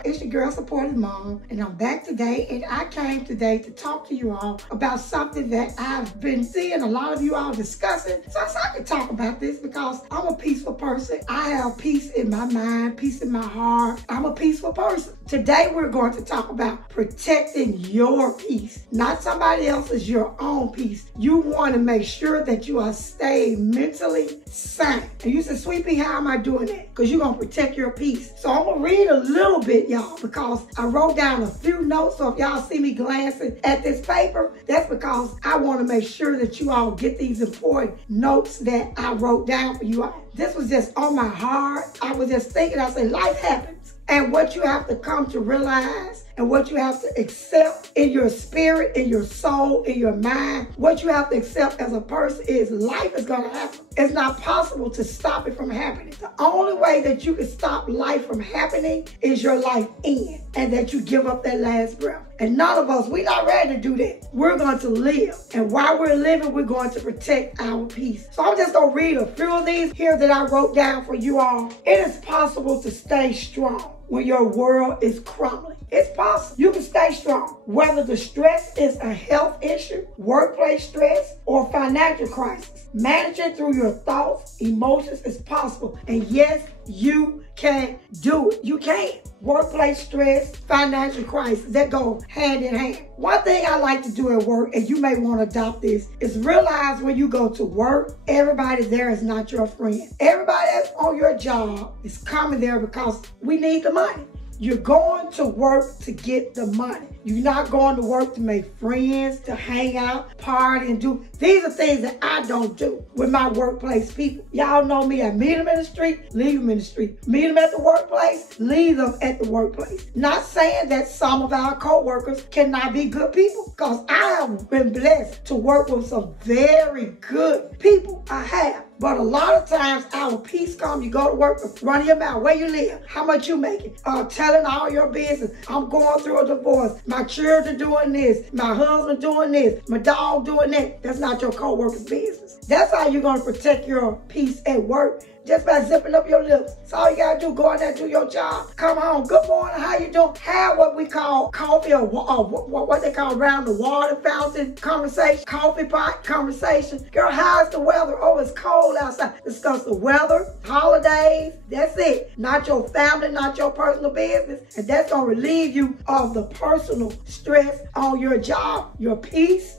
y'all? It's your girl, Supportive Mom, and I'm back today, and I came today to talk to you all about something that I've been seeing a lot of you all discussing. So I can talk about this because I'm a peaceful person. I have peace in my mind, peace in my heart. I'm a peaceful person. Today, we're going to talk about protecting your peace, not somebody else's, your own peace. You want to make sure that you are staying mentally sane. And you say, Sweet Pea, how am I doing that? Because you're going to protect your peace. So I'm going to read a little bit, y'all, because I wrote down a few notes. So if y'all see me glancing at this paper, that's because I want to make sure that you all get these important notes that I wrote down for you all. This was just on my heart. I was just thinking, I said, life happens. And what you have to come to realize and what you have to accept in your spirit, in your soul, in your mind, what you have to accept as a person is life is going to happen. It's not possible to stop it from happening. The only way that you can stop life from happening is your life end and that you give up that last breath. And none of us, we're not ready to do that. We're going to live. And while we're living, we're going to protect our peace. So I'm just going to read a few of these here that I wrote down for you all. It is possible to stay strong when your world is crumbling. It's possible. You can stay strong. Whether the stress is a health issue, workplace stress, or financial crisis, managing through your thoughts, emotions is possible. And yes, you can do it. You can. Workplace stress, financial crisis, that go hand in hand. One thing I like to do at work, and you may want to adopt this, is realize when you go to work, everybody there is not your friend. Everybody that's on your job is coming there because we need the money. You're going to work to get the money. You're not going to work to make friends, to hang out, party, and do. These are things that I don't do with my workplace people. Y'all know me. I meet them in the street, leave them in the street. Meet them at the workplace, leave them at the workplace. Not saying that some of our co-workers cannot be good people, because I have been blessed to work with some very good people. I have. But a lot of times our peace comes, you go to work, run your mouth, where you live, how much you making, telling all your business. I'm going through a divorce. My children doing this, my husband doing this, my dog doing that. That's not your co-worker's business. That's how you're going to protect your peace at work. Just by zipping up your lips. That's all you got to do. Go out there, do your job. Come home. Good morning. How you doing? Have what we call coffee or what they call around the water fountain conversation. Coffee pot conversation. Girl, how's the weather? Oh, it's cold outside. Discuss the weather, holidays. That's it. Not your family, not your personal business. And that's going to relieve you of the personal stress on your job. Your peace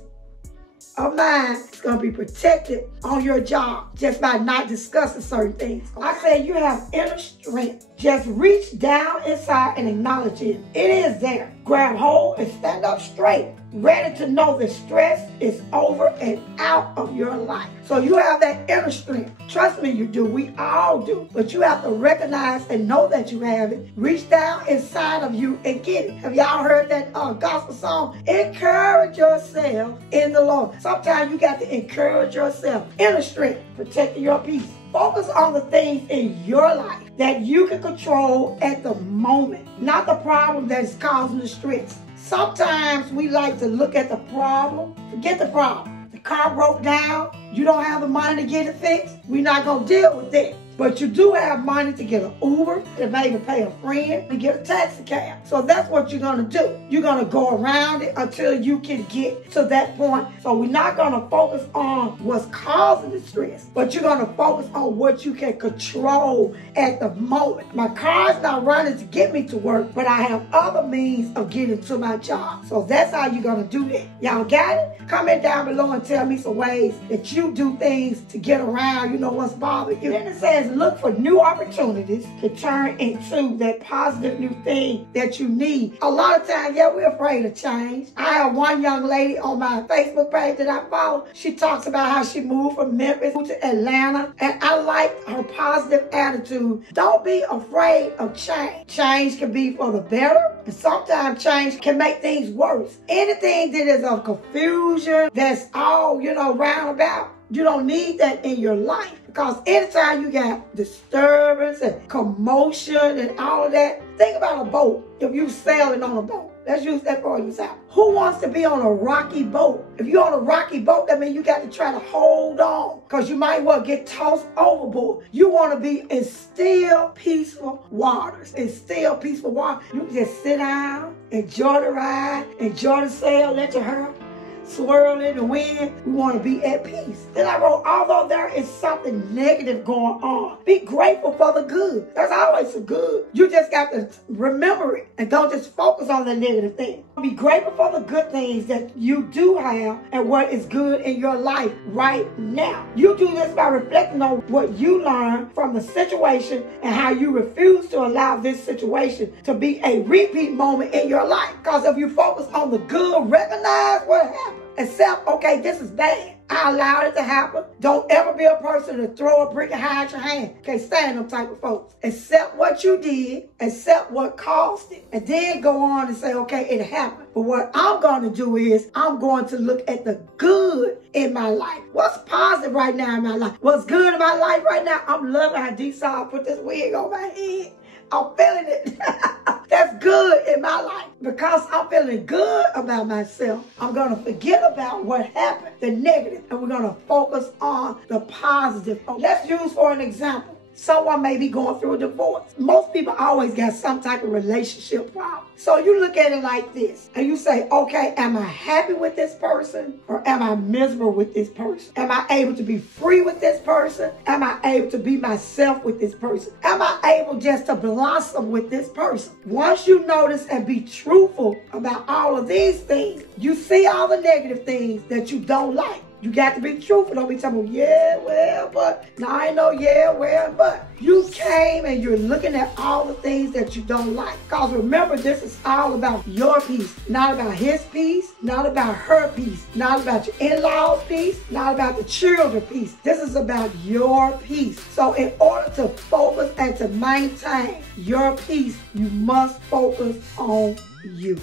of mind is going to be protected on your job just by not discussing certain things. I say you have inner strength. Just reach down inside and acknowledge it. It is there. Grab hold and stand up straight, ready to know that stress is over and out of your life. So you have that inner strength. Trust me, you do. We all do. But you have to recognize and know that you have it. Reach down inside of you and get it. Have y'all heard that gospel song? Encourage yourself in the Lord. Sometimes you got to encourage yourself. Inner strength, protecting your peace. Focus on the things in your life that you can control at the moment, not the problem that is causing the stress. Sometimes we like to look at the problem, forget the problem. The car broke down, you don't have the money to get it fixed, we're not going to deal with that. But you do have money to get an Uber, to maybe pay a friend, to get a taxi cab. So that's what you're going to do. You're going to go around it until you can get to that point. So we're not going to focus on what's causing the stress, but you're going to focus on what you can control at the moment. My car's not running to get me to work, but I have other means of getting to my job. So that's how you're going to do that. Y'all got it? Comment down below and tell me some ways that you do things to get around, what's bothering you. Then it says, look for new opportunities to turn into that positive new thing that you need. A lot of times, we're afraid of change. I have one young lady on my Facebook page that I follow. She talks about how she moved from Memphis to Atlanta, and I like her positive attitude. Don't be afraid of change. Change can be for the better, and sometimes change can make things worse. Anything that is of confusion, that's all, roundabout, you don't need that in your life, because anytime you got disturbance and commotion and all of that, think about a boat. If you're sailing on a boat, Let's use that for an example. Who wants to be on a rocky boat? If you're on a rocky boat, that means you got to try to hold on because you might well get tossed overboard. You want to be in still, peaceful waters. In still, peaceful water, you can just sit down, enjoy the ride, enjoy the sail, let your hair swirl in the wind. We want to be at peace. Then I wrote, although there is something negative going on, be grateful for the good. There's always some good. You just got to remember it and don't just focus on the negative thing. Be grateful for the good things that you do have and what is good in your life right now. You do this by reflecting on what you learned from the situation and how you refuse to allow this situation to be a repeat moment in your life. Because if you focus on the good, recognize what happened. Accept, okay, this is bad. I allowed it to happen. Don't ever be a person to throw a brick and hide your hand. Can't stand them type of folks. Accept what you did. Accept what caused it. And then go on and say, okay, it happened. But what I'm going to do is I'm going to look at the good in my life. What's positive right now in my life? What's good in my life right now? I'm loving how D-Saw put this wig on my head. I'm feeling it. That's good in my life. Because I'm feeling good about myself, I'm going to forget about what happened, the negative, and we're going to focus on the positive. Let's use for an example. Someone may be going through a divorce. Most people always got some type of relationship problem. So you look at it like this and you say, okay, am I happy with this person or am I miserable with this person? Am I able to be free with this person? Am I able to be myself with this person? Am I able just to blossom with this person? Once you notice and be truthful about all of these things, you see all the negative things that you don't like. You got to be truthful. Don't be telling me, yeah, well, but. No, I ain't no yeah, well, but. You came and you're looking at all the things that you don't like. Because remember, this is all about your peace. Not about his peace. Not about her peace. Not about your in-laws' peace. Not about the children's peace. This is about your peace. So in order to focus and to maintain your peace, you must focus on you.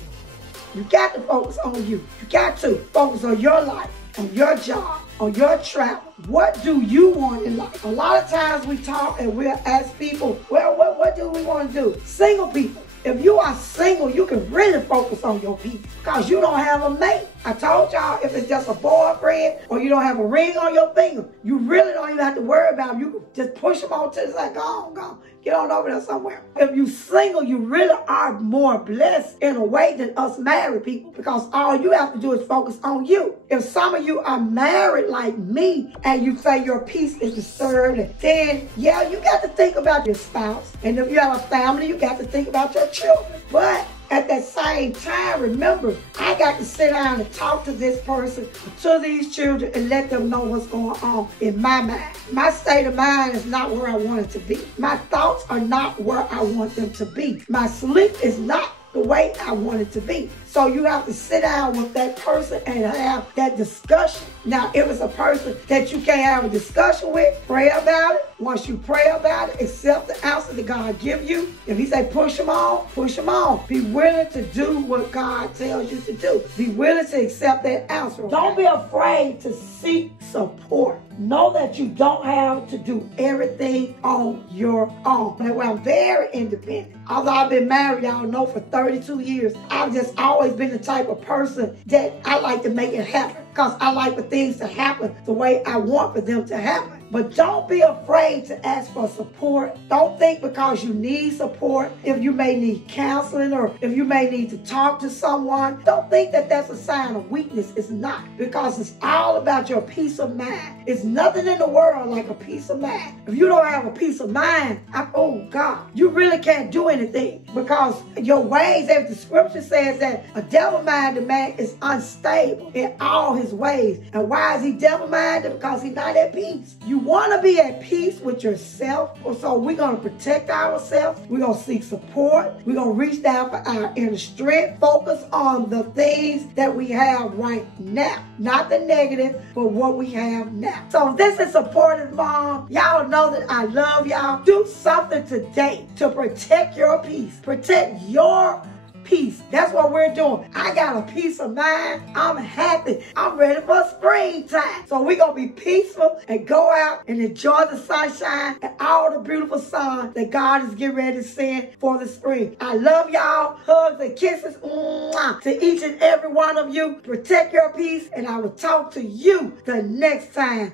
You got to focus on you. You got to focus on your life, on your job, on your travel. What do you want in life? A lot of times we talk and we'll ask people, well, what do we want to do? Single people. If you are single, you can really focus on your peace because you don't have a mate. I told y'all, if it's just a boyfriend or you don't have a ring on your finger, you really don't even have to worry about them. You can just push them on to the side, go on. Get on over there somewhere. If you single, you really are more blessed in a way than us married people because all you have to do is focus on you. If some of you are married like me and you say your peace is disturbed, then yeah, you got to think about your spouse. And if you have a family, you got to think about your children. But at that same time, remember, I got to sit down and talk to this person, to these children, and let them know what's going on in my mind. My state of mind is not where I want it to be. My thoughts are not where I want them to be. My sleep is not the way I want it to be. So you have to sit down with that person and have that discussion. Now, if it's a person that you can't have a discussion with, pray about it. Once you pray about it, accept the answer that God give you. If he say push them on, push them on. Be willing to do what God tells you to do. Be willing to accept that answer. Don't be afraid to seek support. Know that you don't have to do everything on your own. Well, I'm very independent. Although I've been married, y'all know, for 32 years, I've just always been the type of person that I like to make it happen because I like for things to happen the way I want for them to happen. But don't be afraid to ask for support. Don't think because you need support, if you may need counseling or if you may need to talk to someone, don't think that that's a sign of weakness. It's not, because it's all about your peace of mind. It's nothing in the world like a peace of mind. If you don't have a peace of mind, oh God, you really can't do anything because your ways, as the scripture says, that a devil-minded man is unstable in all his ways. And why is he devil-minded? Because he's not at peace. You want to be at peace with yourself. So we're going to protect ourselves. We're going to seek support. We're going to reach down for our inner strength. Focus on the things that we have right now. Not the negative, but what we have now. So this is Supportive Mom. Y'all know that I love y'all. Do something today to protect your peace. Protect your peace. That's what we're doing. I got a peace of mind. I'm happy. I'm ready for springtime. So we're going to be peaceful and go out and enjoy the sunshine and all the beautiful sun that God is getting ready to send for the spring. I love y'all. Hugs and kisses to each and every one of you. Protect your peace, and I will talk to you the next time.